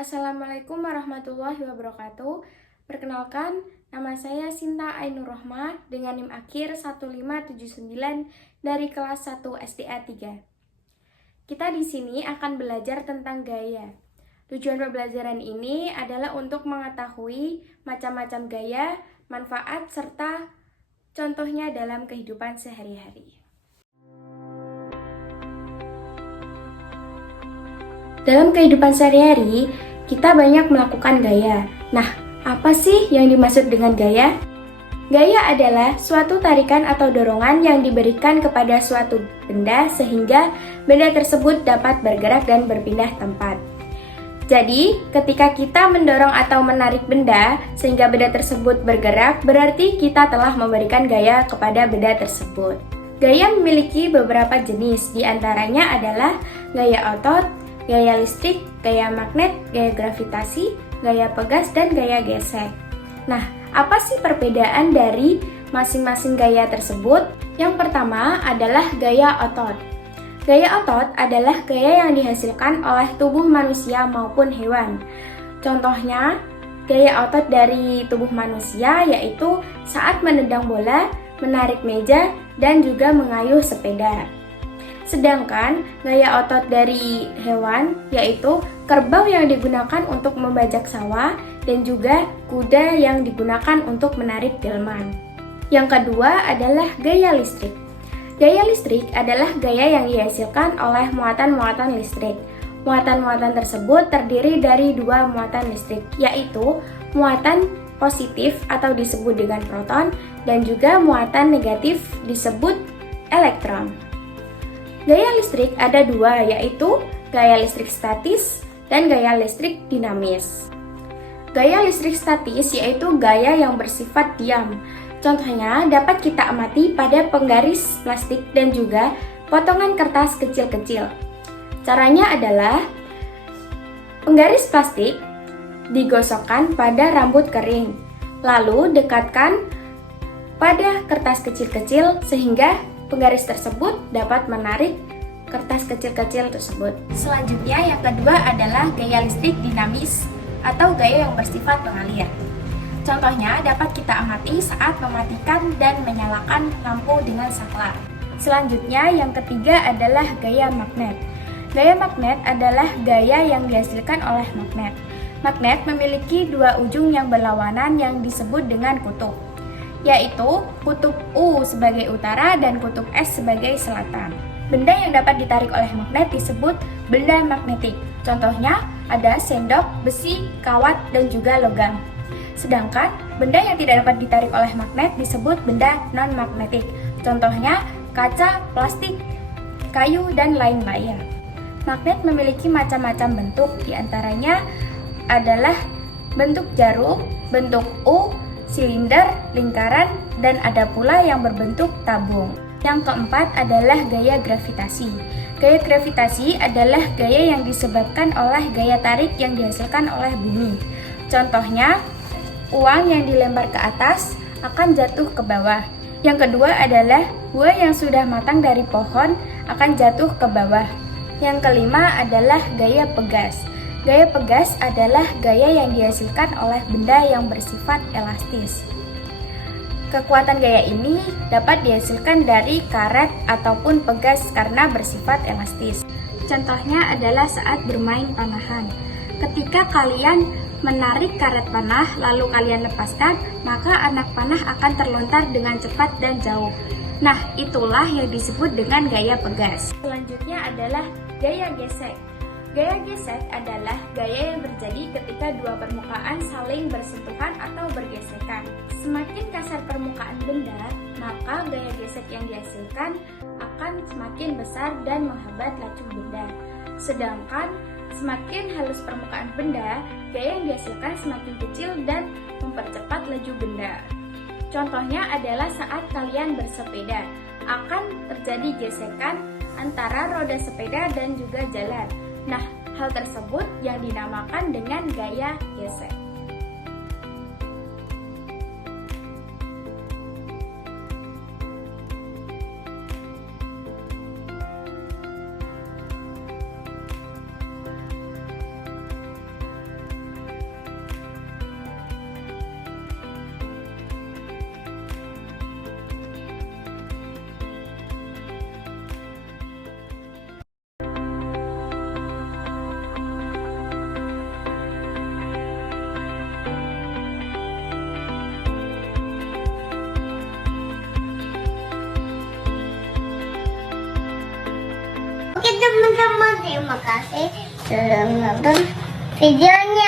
Assalamualaikum warahmatullahi wabarakatuh. Perkenalkan, nama saya Sinta Ainur Rohmah dengan NIM akhir 1579 dari kelas 1 SDA 3. Kita di sini akan belajar tentang gaya. Tujuan pembelajaran ini adalah untuk mengetahui macam-macam gaya, manfaat, serta contohnya dalam kehidupan sehari-hari. Dalam kehidupan sehari-hari, kita banyak melakukan gaya. Nah, apa sih yang dimaksud dengan gaya? Gaya adalah suatu tarikan atau dorongan yang diberikan kepada suatu benda sehingga benda tersebut dapat bergerak dan berpindah tempat. Jadi, ketika kita mendorong atau menarik benda sehingga benda tersebut bergerak, berarti kita telah memberikan gaya kepada benda tersebut. Gaya memiliki beberapa jenis, diantaranya adalah gaya otot, gaya listrik, gaya magnet, gaya gravitasi, gaya pegas, dan gaya gesek. Nah, apa sih perbedaan dari masing-masing gaya tersebut? Yang pertama adalah gaya otot. Gaya otot adalah gaya yang dihasilkan oleh tubuh manusia maupun hewan. Contohnya, gaya otot dari tubuh manusia yaitu saat menendang bola, menarik meja, dan juga mengayuh sepeda. Sedangkan gaya otot dari hewan yaitu kerbau yang digunakan untuk membajak sawah dan juga kuda yang digunakan untuk menarik delman. Yang kedua adalah gaya listrik. Gaya listrik adalah gaya yang dihasilkan oleh muatan-muatan listrik. Muatan-muatan tersebut terdiri dari dua muatan listrik, yaitu muatan positif atau disebut dengan proton dan juga muatan negatif disebut elektron. Gaya listrik ada dua, yaitu gaya listrik statis dan gaya listrik dinamis. Gaya listrik statis yaitu gaya yang bersifat diam. Contohnya dapat kita amati pada penggaris plastik dan juga potongan kertas kecil-kecil. Caranya adalah penggaris plastik digosokkan pada rambut kering, lalu dekatkan pada kertas kecil-kecil sehingga penggaris tersebut dapat menarik kertas kecil-kecil tersebut. Selanjutnya yang kedua adalah gaya listrik dinamis atau gaya yang bersifat mengalir. Contohnya dapat kita amati saat mematikan dan menyalakan lampu dengan saklar. Selanjutnya yang ketiga adalah gaya magnet. Gaya magnet adalah gaya yang dihasilkan oleh magnet. Magnet memiliki dua ujung yang berlawanan yang disebut dengan kutub, yaitu kutub U sebagai utara dan kutub S sebagai selatan. Benda yang dapat ditarik oleh magnet disebut benda magnetik. Contohnya ada sendok, besi, kawat, dan juga logam. Sedangkan benda yang tidak dapat ditarik oleh magnet disebut benda non-magnetik. Contohnya kaca, plastik, kayu, dan lain-lain. Magnet memiliki macam-macam bentuk, diantaranya adalah bentuk jarum, bentuk U, silinder, lingkaran, dan ada pula yang berbentuk tabung. Yang keempat adalah gaya gravitasi. Gaya gravitasi adalah gaya yang disebabkan oleh gaya tarik yang dihasilkan oleh bumi. Contohnya, uang yang dilempar ke atas akan jatuh ke bawah. Yang kedua adalah buah yang sudah matang dari pohon akan jatuh ke bawah. Yang kelima adalah gaya pegas. Gaya pegas adalah gaya yang dihasilkan oleh benda yang bersifat elastis. Kekuatan gaya ini dapat dihasilkan dari karet ataupun pegas karena bersifat elastis. Contohnya adalah saat bermain panahan. Ketika kalian menarik karet panah lalu kalian lepaskan, maka anak panah akan terlontar dengan cepat dan jauh. Nah, itulah yang disebut dengan gaya pegas. Selanjutnya adalah gaya gesek. Gaya gesek adalah gaya yang terjadi ketika dua permukaan saling bersentuhan atau bergesekan. Semakin kasar permukaan benda, maka gaya gesek yang dihasilkan akan semakin besar dan menghambat laju benda. Sedangkan semakin halus permukaan benda, gaya yang dihasilkan semakin kecil dan mempercepat laju benda. Contohnya adalah saat kalian bersepeda, akan terjadi gesekan antara roda sepeda dan juga jalan. Nah, hal tersebut yang dinamakan dengan gaya gesek. teman-teman, terima kasih sudah menonton videonya.